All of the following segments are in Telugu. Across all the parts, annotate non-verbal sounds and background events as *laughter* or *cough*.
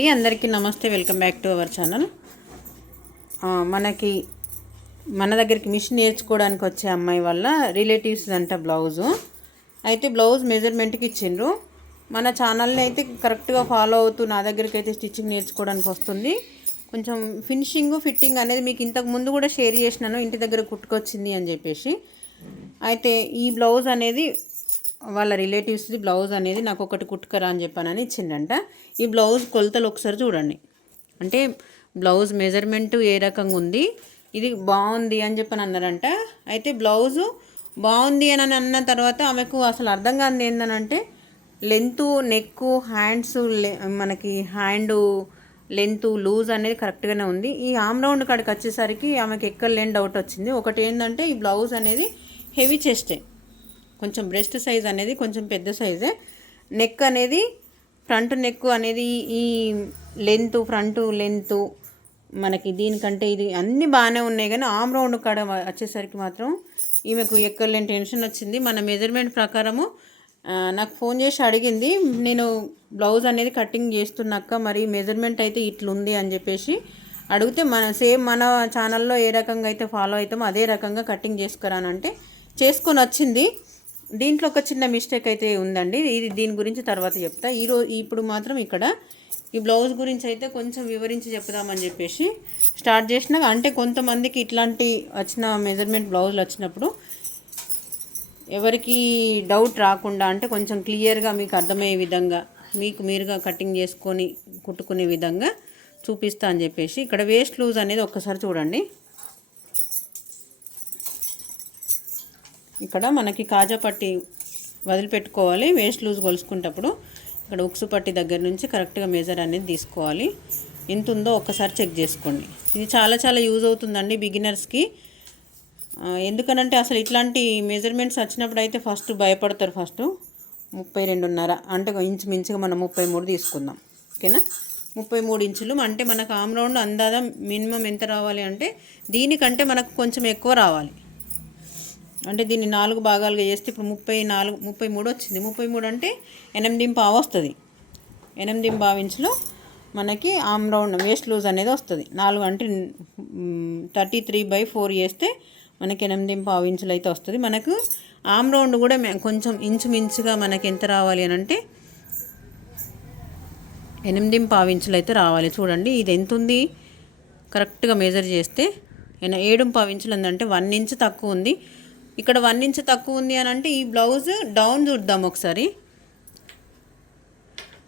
అందరికీ నమస్తే. Welcome back to our channel మనకి మన దగ్గరికి మిషన్ నేర్చుకోవడానికి వచ్చే అమ్మాయి వల్ల రిలేటివ్స్ అంట బ్లౌజు అయితే బ్లౌజ్ మెజర్మెంట్కి ఇచ్చిండ్రు. మన ఛానల్ని అయితే కరెక్ట్గా ఫాలో అవుతూ నా దగ్గరికి అయితే స్టిచ్చింగ్ నేర్చుకోవడానికి వస్తుంది. కొంచెం ఫినిషింగ్ ఫిట్టింగ్ అనేది మీకు ఇంతకు ముందు కూడా షేర్ చేసినాను ఇంటి దగ్గర కుట్టుకొచ్చింది అని చెప్పేసి. అయితే ఈ బ్లౌజ్ అనేది వాళ్ళ రిలేటివ్స్ది బ్లౌజ్ అనేది నాకు ఒకటి కుట్టుకరా అని చెప్పానని ఇచ్చిండంట. ఈ బ్లౌజ్ కొలతలు ఒకసారి చూడండి. అంటే బ్లౌజ్ మెజర్మెంట్ ఏ రకంగా ఉంది ఇది బాగుంది అని చెప్పని అన్నారంట. అయితే బ్లౌజు బాగుంది అని అన్న తర్వాత ఆమెకు అసలు అర్థం కాదు ఏంటనంటే లెంత్ నెక్ హ్యాండ్స్ మనకి హ్యాండ్ లెంత్ లూజ్ అనేది కరెక్ట్గానే ఉంది. ఈ ఆమ్ రౌండ్ కాడికి వచ్చేసరికి ఆమెకి ఎక్కడ లేని డౌట్ వచ్చింది. ఒకటి ఏంటంటే ఈ బ్లౌజ్ అనేది హెవీ చెస్టే. కొంచెం బ్రెస్ట్ సైజ్ అనేది కొంచెం పెద్ద సైజే నెక్ అనేది ఫ్రంట్ నెక్ అనేది ఈ లెంత్ ఫ్రంట్ లెంత్ మనకి దీనికంటే ఇది అన్నీ బాగానే ఉన్నాయి కానీ ఆమ్ రౌండ్ కాడ వచ్చేసరికి మాత్రం ఈమెకు ఎక్కర్లేని టెన్షన్ వచ్చింది. మన మెజర్మెంట్ ప్రకారము నాకు ఫోన్ చేసి అడిగింది నేను బ్లౌజ్ అనేది కటింగ్ చేస్తున్నాక మరి మెజర్మెంట్ అయితే ఇట్లుంది అని చెప్పేసి అడిగితే మన సేమ్ మన ఛానల్లో ఏ రకంగా అయితే ఫాలో అవుతామో అదే రకంగా కటింగ్ చేసుకురానంటే చేసుకొని వచ్చింది. దీంట్లో ఒక చిన్న మిస్టేక్ అయితే ఉందండి. ఇది దీని గురించి తర్వాత చెప్తా. ఈరోజు ఇప్పుడు మాత్రం ఇక్కడ ఈ బ్లౌజ్ గురించి అయితే కొంచెం వివరించి చెప్దామని చెప్పేసి స్టార్ట్ చేసిన. అంటే కొంతమందికి ఇట్లాంటి వచ్చిన మెజర్మెంట్ బ్లౌజులు వచ్చినప్పుడు ఎవరికి డౌట్ రాకుండా అంటే కొంచెం క్లియర్గా మీకు అర్థమయ్యే విధంగా మీకు మీరుగా కటింగ్ చేసుకొని కుట్టుకునే విధంగా చూపిస్తా అని చెప్పేసి ఇక్కడ వేస్ట్ లూజ్ అనేది ఒక్కసారి చూడండి. ఇక్కడ మనకి కాజా పట్టి వదిలిపెట్టుకోవాలి వేస్ట్ లూజ్ కొలుసుకుంటప్పుడు ఇక్కడ ఉక్సు పట్టి దగ్గర నుంచి కరెక్ట్గా మెజర్ అనేది తీసుకోవాలి. ఎంత ఉందో ఒక్కసారి చెక్ చేసుకోండి. ఇది చాలా చాలా యూజ్ అవుతుందండి బిగినర్స్కి ఎందుకనంటే అసలు ఇట్లాంటి మెజర్మెంట్స్ వచ్చినప్పుడు అయితే ఫస్ట్ భయపడతారు ఫస్ట్ ముప్పై రెండున్నర అంటే ఇంచు మించుగా మనం ముప్పై మూడు తీసుకుందాం. ఓకేనా ముప్పై మూడు ఇంచులు అంటే మనకు ఆమ్ రౌండ్ అందాదా మినిమం ఎంత రావాలి అంటే దీనికంటే మనకు కొంచెం ఎక్కువ రావాలి. అంటే దీన్ని నాలుగు భాగాలుగా చేస్తే ఇప్పుడు ముప్పై నాలుగు ముప్పై మూడు వచ్చింది. ముప్పై మూడు అంటే ఎనిమిది పావు వస్తుంది. ఎనిమిది ఇంచులో మనకి ఆమ్ రౌండ్ వేస్ట్ లూజ్ అనేది వస్తుంది. నాలుగు అంటే థర్టీ త్రీ బై ఫోర్ చేస్తే మనకి ఎనిమిది పావు ఇంచులు అయితే వస్తుంది. మనకు ఆమ్ రౌండ్ కూడా కొంచెం ఇంచుమించుగా మనకి ఎంత రావాలి అని అంటే ఎనిమిది పావు ఇంచులు అయితే రావాలి. చూడండి ఇది ఎంత ఉంది? కరెక్ట్గా మెజర్ చేస్తే ఏడు పావు ఇంచులు ఉందంటే వన్ ఇంచ్ తక్కువ ఉంది. ఇక్కడ వన్ ఇంచ్ తక్కువ ఉంది అని అంటే ఈ బ్లౌజ్ డౌన్ చూద్దాం ఒకసారి.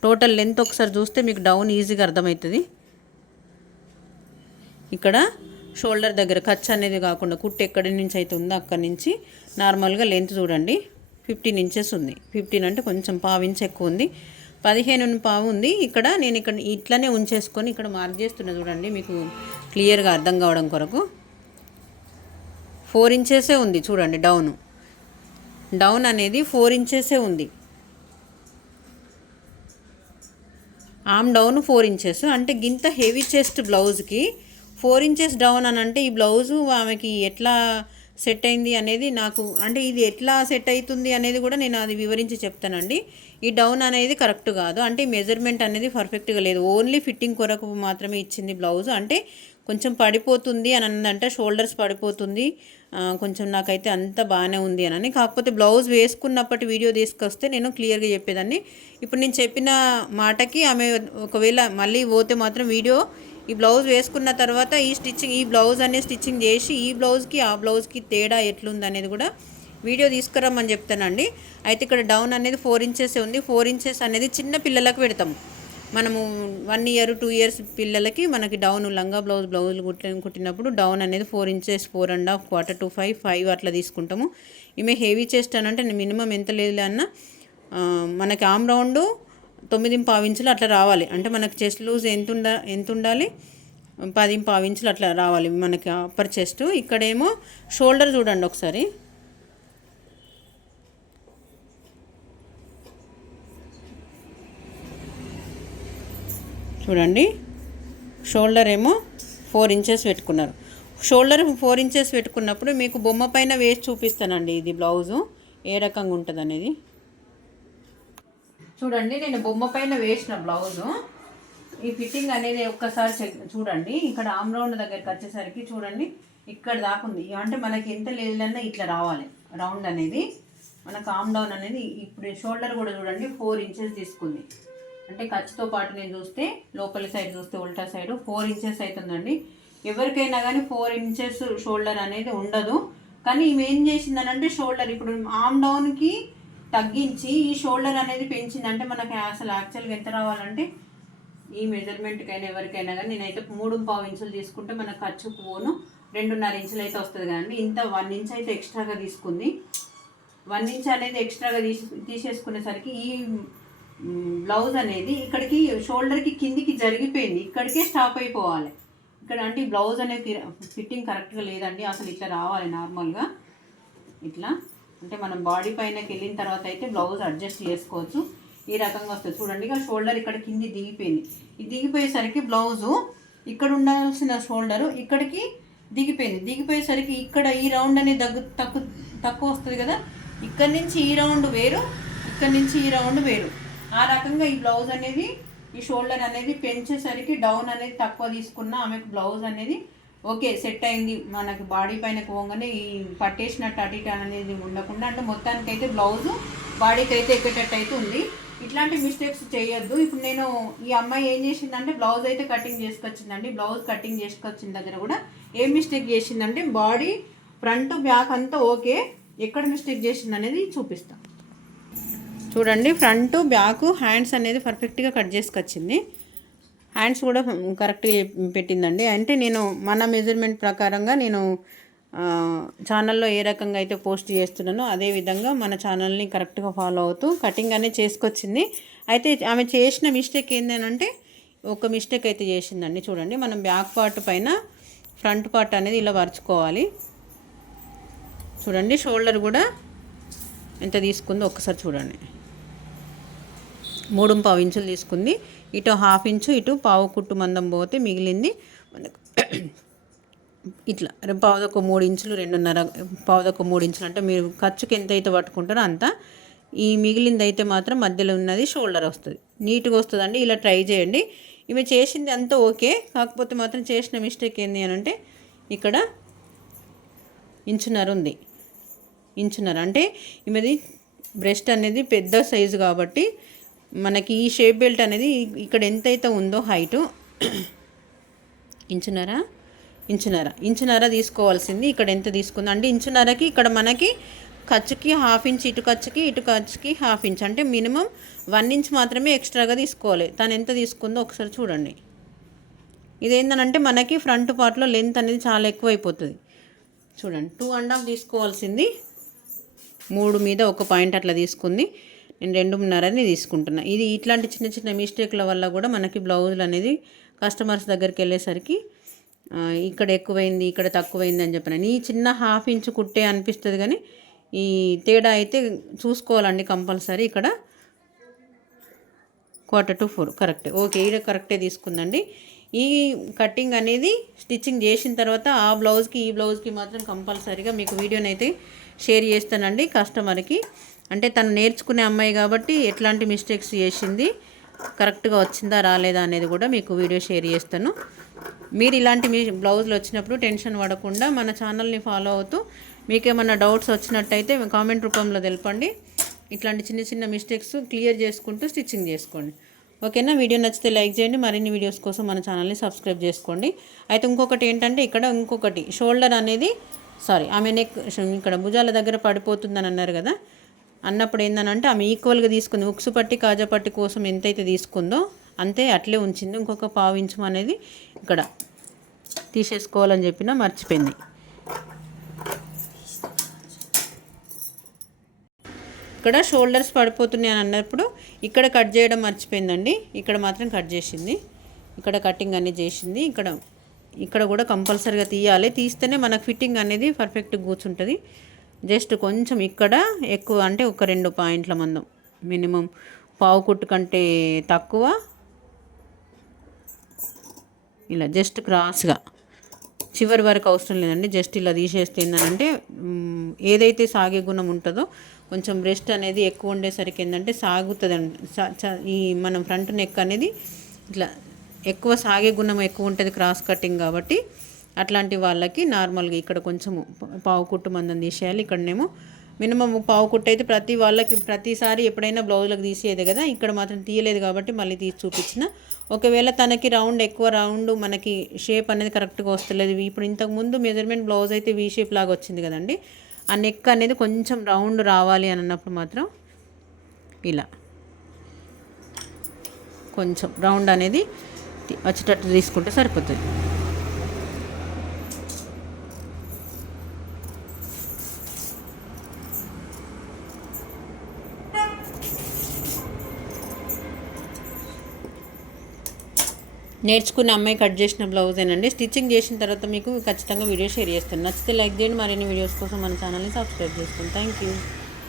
టోటల్ లెంత్ ఒకసారి చూస్తే మీకు డౌన్ ఈజీగా అర్థమవుతుంది. ఇక్కడ షోల్డర్ దగ్గర ఖర్చు అనేది కాకుండా కుట్టు ఎక్కడి నుంచి అయితే ఉందో అక్కడి నుంచి నార్మల్గా లెంత్ చూడండి. ఫిఫ్టీన్ ఇంచెస్ ఉంది. ఫిఫ్టీన్ అంటే కొంచెం పావు ఇంచ్ ఎక్కువ ఉంది. పదిహేను పావు ఉంది. ఇక్కడ నేను ఇక్కడ ఇట్లనే ఉంచేసుకొని ఇక్కడ మార్క్ చేస్తున్నా చూడండి. మీకు క్లియర్గా అర్థం కావడం కొరకు. ఫోర్ ఇంచెసే ఉంది. చూడండి డౌన్. డౌన్ అనేది ఫోర్ ఇంచెసే ఉంది. Arm down four inches. అంటే గింత హెవీ చెస్ట్ బ్లౌజ్కి ఫోర్ ఇంచెస్ డౌన్ అని అంటే ఈ బ్లౌజు ఆమెకి ఎట్లా సెట్ అయింది అనేది నాకు అంటే ఇది ఎట్లా సెట్ అవుతుంది అనేది కూడా నేను అది వివరించి చెప్తానండి. ఈ డౌన్ అనేది కరెక్ట్ కాదు. అంటే మెజర్మెంట్ అనేది పర్ఫెక్ట్గా లేదు. ఓన్లీ ఫిట్టింగ్ కొరకు మాత్రమే ఇచ్చింది బ్లౌజ్. అంటే కొంచెం పడిపోతుంది అని అందంటే షోల్డర్స్ పడిపోతుంది. కొంచెం నాకైతే అంత బాగానే ఉంది అని కాకపోతే బ్లౌజ్ వేసుకున్నప్పటి వీడియో తీసుకొస్తే నేను క్లియర్గా చెప్పేదాన్ని. ఇప్పుడు నేను చెప్పిన మాటకి ఆమె ఒకవేళ మళ్ళీ పోతే మాత్రం వీడియో ఈ బ్లౌజ్ వేసుకున్న తర్వాత ఈ స్టిచ్చింగ్ ఈ బ్లౌజ్ అనేది స్టిచ్చింగ్ చేసి ఈ బ్లౌజ్కి ఆ బ్లౌజ్కి తేడా ఎట్లుంది అనేది కూడా వీడియో తీసుకురమ్మని చెప్తానండి. అయితే ఇక్కడ డౌన్ అనేది ఫోర్ ఇంచెస్ ఉంది. ఫోర్ ఇంచెస్ అనేది చిన్న పిల్లలకు పెడతాము. మనము వన్ ఇయర్ టూ ఇయర్స్ పిల్లలకి మనకి డౌన్ లంగా బ్లౌజ్ బ్లౌజులు కుట్టి కుట్టినప్పుడు డౌన్ అనేది four inches four and half quarter to five five అట్లా తీసుకుంటాము. ఈమె హెవీ చెస్ట్ అని అంటే మినిమం ఎంత లేదు అన్న మనకి ఆమ్ రౌండ్ తొమ్మిది పావించులు అట్లా రావాలి. అంటే మనకి చెస్ట్ లూజ్ ఎంత ఉండ ఎంత ఉండాలి? పది పావించులు అట్లా రావాలి మనకి అప్పర్ చెస్ట్ ఇక్కడేమో షోల్డర్ చూడండి ఒకసారి. చూడండి. షోల్డర్ ఏమో ఫోర్ ఇంచెస్ పెట్టుకున్నారు. షోల్డర్ ఫోర్ ఇంచెస్ పెట్టుకున్నప్పుడు మీకు బొమ్మ పైన వేసి చూపిస్తానండి ఇది బ్లౌజు. ఏ రకంగా ఉంటుంది అనేది. చూడండి నేను బొమ్మ పైన వేసిన బ్లౌజు. ఈ ఫిట్టింగ్ అనేది ఒక్కసారి చెక్ చూడండి. ఇక్కడ ఆమ్ రౌండ్ దగ్గరికి వచ్చేసరికి చూడండి ఇక్కడ దాకా ఉంది. అంటే మనకి ఎంత లేదన్నా ఇట్లా రావాలి. రౌండ్ అనేది. మనకు ఆమ్ డౌన్ అనేది ఇప్పుడు షోల్డర్ కూడా చూడండి ఫోర్ ఇంచెస్ తీసుకుంది. అంటే ఖర్చుతో పాటు నేను చూస్తే లోపలి సైడ్ చూస్తే ఉల్టా సైడ్ ఫోర్ ఇంచెస్ అవుతుందండి ఎవరికైనా కానీ ఫోర్ ఇంచెస్ షోల్డర్ అనేది ఉండదు. కానీ ఈమె ఏం చేసిందనంటే షోల్డర్ ఇప్పుడు ఆమ్ డౌన్కి తగ్గించి ఈ షోల్డర్ అనేది పెంచింది. అంటే మనకి అసలు యాక్చువల్గా ఎంత రావాలంటే ఈ మెజర్మెంట్కైనా ఎవరికైనా కానీ నేనైతే మూడు పావు ఇంచులు తీసుకుంటే మన ఖర్చు పోను. రెండున్నర ఇంచులు అయితే వస్తుంది కానీ ఇంత వన్ ఇంచ్ అయితే ఎక్స్ట్రాగా తీసుకుంది. వన్ ఇంచ్ అనేది ఎక్స్ట్రాగా తీసి తీసేసుకునేసరికి ఈ బ్లౌజ్ అనేది ఇక్కడికి షోల్డర్కి కిందికి జరిగిపోయింది. ఇక్కడికే స్టాప్ అయిపోవాలి. ఇక్కడ అంటే బ్లౌజ్ అనేది ఫిట్టింగ్ కరెక్ట్గా లేదండి. అసలు ఇట్లా రావాలి నార్మల్గా. ఇట్లా. అంటే మనం బాడీ పైనకి వెళ్ళిన తర్వాత అయితే బ్లౌజ్ అడ్జస్ట్ చేసుకోవచ్చు. ఈ రకంగా వస్తుంది. చూడండి ఇక షోల్డర్ ఇక్కడ కింది దిగిపోయింది. ఇది దిగిపోయేసరికి బ్లౌజు ఇక్కడ ఉండాల్సిన షోల్డరు ఇక్కడికి దిగిపోయింది. దిగిపోయేసరికి ఇక్కడ ఈ రౌండ్ అనేది దగ్గు తక్కువ తక్కువ వస్తుంది కదా? ఇక్కడ నుంచి ఈ రౌండ్ వేరు ఇక్కడ నుంచి ఈ రౌండ్ వేరు. ఆ రకంగా ఈ బ్లౌజ్ అనేది ఈ షోల్డర్ అనేది పెంచేసరికి డౌన్ అనేది తక్కువ తీసుకున్న ఆమెకు బ్లౌజ్ అనేది ఓకే సెట్ అయింది. మనకి బాడీ పైన పోగానే ఈ పట్టేసినట్టు అటు ఇటు అనేది ఉండకుండా అంటే మొత్తానికి అయితే బ్లౌజ్ బాడీకి అయితే ఎక్కేటట్టు అయితే ఉంది. ఇట్లాంటి మిస్టేక్స్ చేయొద్దు. ఇప్పుడు నేను ఈ అమ్మాయి ఏం చేసిందంటే బ్లౌజ్ అయితే కటింగ్ చేసుకొచ్చిందండి. బ్లౌజ్ కటింగ్ చేసుకొచ్చిన దగ్గర కూడా ఏం మిస్టేక్ చేసిందంటే బాడీ ఫ్రంట్ బ్యాక్ అంతా ఓకే ఎక్కడ మిస్టేక్ చేసింది అనేది చూపిస్తాను చూడండి ఫ్రంట్ బ్యాక్ హ్యాండ్స్ అనేది పర్ఫెక్ట్గా కట్ చేసుకొచ్చింది. హ్యాండ్స్ కూడా కరెక్ట్గా పెట్టిందండి. అంటే నేను మన మెజర్మెంట్ ప్రకారంగా నేను ఛానల్లో ఏ రకంగా అయితే పోస్ట్ చేస్తున్నానో అదే విధంగా మన ఛానల్ని కరెక్ట్గా ఫాలో అవుతూ కటింగ్ అనేది చేసుకొచ్చింది. అయితే ఆమె చేసిన మిస్టేక్ ఏంటంటే ఒక మిస్టేక్ అయితే చేసిందండి. చూడండి మనం బ్యాక్ పార్ట్ పైన ఫ్రంట్ పార్ట్ అనేది ఇలా పరుచుకోవాలి చూడండి షోల్డర్ కూడా ఎంత తీసుకుందో ఒక్కసారి చూడండి. మూడు పావు ఇంచులు తీసుకుంది. ఇటు హాఫ్ ఇంచు ఇటు పావు కుట్టు మందం పోతే మిగిలింది మనకు *clears throat* ఇట్లా. పావుదొక మూడు ఇంచులు రెండున్నర పావుదొక మూడు ఇంచులు అంటే మీరు ఖర్చుకి ఎంత అయితే పట్టుకుంటారో అంత. ఈ మిగిలింది అయితే మాత్రం మధ్యలో ఉన్నది షోల్డర్ వస్తుంది. నీట్గా వస్తుందండి. ఇలా ట్రై చేయండి. ఈమె చేసింది అంతా ఓకే. కాకపోతే మాత్రం చేసిన మిస్టేక్ ఏంటి అని అంటే ఇక్కడ ఇంచున్నర ఉంది. ఇంచున్నర అంటే ఈమెది బ్రెస్ట్ అనేది పెద్ద సైజు కాబట్టి మనకి ఈ షేప్ బెల్ట్ అనేది ఇక్కడ ఎంతైతే ఉందో హైటు ఇంచున్నర ఇంచున్నర. ఇంచున్నర తీసుకోవాల్సింది. ఇక్కడ ఎంత తీసుకుంది. అంటే ఇంచున్నరకి ఇక్కడ మనకి ఖర్చుకి హాఫ్ ఇంచ్ ఇటు ఖర్చుకి ఇటు ఖర్చుకి హాఫ్ ఇంచ్ అంటే మినిమం వన్ ఇంచ్ మాత్రమే ఎక్స్ట్రాగా తీసుకోవాలి. తను ఎంత తీసుకుందో ఒకసారి చూడండి. ఇదేందనంటే మనకి ఫ్రంట్ పార్ట్లో లెంత్ అనేది చాలా ఎక్కువ అయిపోతుంది చూడండి టూ అండ్ హాఫ్ తీసుకోవాల్సింది. మూడు మీద ఒక పాయింట్ అట్లా తీసుకుంది. నేను రెండున్నరని తీసుకుంటున్నా. ఇది ఇట్లాంటి చిన్న చిన్న మిస్టేక్ల వల్ల కూడా మనకి బ్లౌజులు అనేది కస్టమర్స్ దగ్గరికి వెళ్ళేసరికి ఇక్కడ ఎక్కువైంది ఇక్కడ తక్కువైంది అని చెప్పిన. ఈ చిన్న హాఫ్ ఇంచ్ కుట్టే అనిపిస్తుంది కానీ ఈ తేడా అయితే చూసుకోవాలండి కంపల్సరీ ఇక్కడ. Quarter to four correct. Okay ఈడ కరెక్టే తీసుకుందండి. ఈ కటింగ్ అనేది స్టిచ్చింగ్ చేసిన తర్వాత ఆ బ్లౌజ్కి ఈ బ్లౌజ్కి మాత్రం కంపల్సరీగా మీకు వీడియోని అయితే షేర్ చేస్తానండి కస్టమర్కి. అంటే తను నేర్చుకునే అమ్మాయి కాబట్టి ఎట్లాంటి మిస్టేక్స్ చేసింది కరెక్ట్గా వచ్చిందా రాలేదా అనేది కూడా మీకు వీడియో షేర్ చేస్తాను. మీరు ఇలాంటి మీ బ్లౌజులు వచ్చినప్పుడు టెన్షన్ పడకుండా మన ఛానల్ని ఫాలో అవుతూ మీకేమన్నా డౌట్స్ వచ్చినట్టయితే కామెంట్ రూపంలో తెలపండి. ఇట్లాంటి చిన్న చిన్న మిస్టేక్స్ క్లియర్ చేసుకుంటూ స్టిచ్చింగ్ చేసుకోండి. ఓకేనా? వీడియో నచ్చితే లైక్ చేయండి మరిన్ని వీడియోస్ కోసం మన ఛానల్ని సబ్స్క్రైబ్ చేసుకోండి. అయితే ఇంకొకటి ఏంటంటే ఇక్కడ ఇంకొకటి షోల్డర్ అనేది సారీ ఆమె నెక్ ఇక్కడ భుజాల దగ్గర పడిపోతుందని అన్నారు కదా. అన్నప్పుడు ఏందనంటే ఆమె ఈక్వల్గా తీసుకుంది. ఉక్సు పట్టి కాజా పట్టి కోసం ఎంతైతే తీసుకుందో అంతే అట్లే ఉంచింది. ఇంకొక పావు అనేది ఇక్కడ తీసేసుకోవాలని చెప్పిన మర్చిపోయింది. ఇక్కడ షోల్డర్స్ పడిపోతున్నాయి అని అన్నప్పుడు ఇక్కడ కట్ చేయడం మర్చిపోయిందండి. ఇక్కడ మాత్రం కట్ చేసింది. ఇక్కడ కటింగ్ అనేది చేసింది. ఇక్కడ ఇక్కడ కూడా కంపల్సరీగా తీయాలి. తీస్తేనే మనకు ఫిట్టింగ్ అనేది పర్ఫెక్ట్గా కూర్చుంటుంది. జస్ట్ కొంచెం ఇక్కడ ఎక్కువ అంటే ఒక రెండు పాయింట్ల మందం. మినిమం పావు కుట్టు కంటే తక్కువ. ఇలా జస్ట్ క్రాస్గా. చివరి వరకు అవసరం లేదండి. జస్ట్ ఇలా తీసేస్తే ఏంటంటే ఏదైతే సాగే గుణం ఉంటుందో కొంచెం బ్రెస్ట్ అనేది ఎక్కువ ఉండేసరికి ఏంటంటే సాగుతుంది ఈ మనం ఫ్రంట్ నెక్ అనేది ఇట్లా ఎక్కువ సాగే గుణం ఎక్కువ ఉంటుంది క్రాస్ కటింగ్ కాబట్టి. అట్లాంటి వాళ్ళకి నార్మల్గా ఇక్కడ కొంచెం పావు కుట్టు మందం తీసేయాలి ఇక్కడనేమో మినిమం పావు కుట్టు అయితే ప్రతి వాళ్ళకి ప్రతిసారి ఎప్పుడైనా బ్లౌజులకు తీసేది కదా ఇక్కడ మాత్రం తీయలేదు కాబట్టి మళ్ళీ తీసి చూపించిన. ఒకవేళ తనకి రౌండ్ ఎక్కువ రౌండ్ మనకి షేప్ అనేది కరెక్ట్గా వస్తలేదు. ఇప్పుడు ఇంతకు ముందు మెజర్మెంట్ బ్లౌజ్ అయితే వీ షేప్ లాగా వచ్చింది కదండి ఆ నెక్ అనేది కొంచెం రౌండ్ రావాలి అని అన్నప్పుడు మాత్రం ఇలా కొంచెం రౌండ్ అనేది వచ్చేటట్టు తీసుకుంటే సరిపోతుంది. నేర్చుకున్న అమ్మాయి కట్ చేసిన బ్లౌజేనండి. స్టిచ్చింగ్ చేసిన తర్వాత మీకు ఖచ్చితంగా వీడియో షేర్ చేస్తాను. నచ్చితే లైక్ చేయండి. మరిన్ని వీడియోస్ కోసం మన ఛానల్ని సబ్స్క్రైబ్ చేసుకోండి. Thank you.